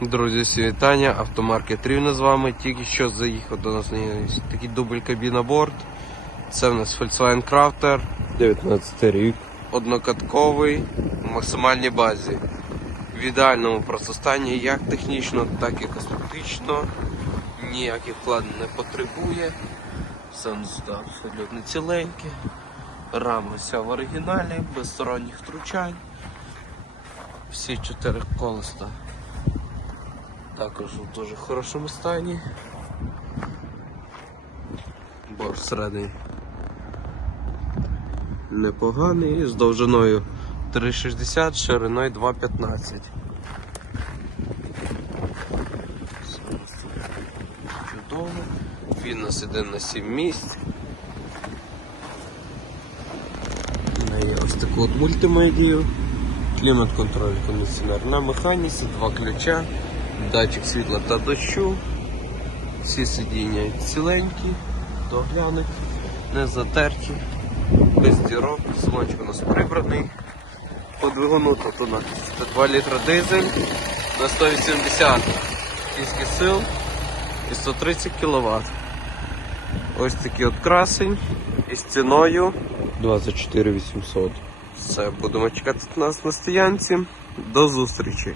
Друзі, всі вітання, автомаркет Рівне з вами. Тільки що заїхав до нас такий дубль кабіна борт. Це в нас Volkswagen Crafter, 19 рік. Однокатковий в максимальній базі. В ідеальному просто стані як технічно, так і косметично. Ніяких вкладень не потребує. У абсолютно ціленьке. Рама вся в оригіналі, без сторонніх втручань. Всі чотири колеса також у дуже хорошому стані. Борт всередині непоганий, з довжиною 3,60, шириною 2,15. Все у нас тут Чудово. Він нас іде на 7 місць. У є ось таку от мультимедію. Клімат-контроль кондиціонер на механіці, два ключа, датчик світла та дощу. Всі сидіння ціленькі, доглянуті, не затерті, без дірок, смачок у нас прибраний. По двигуну тут у нас 2 літра дизель на 180 кінських сил і 130 кВт. Ось такий от красень із ціною 24 800. Все, будемо чекати нас на стоянці. До зустрічі!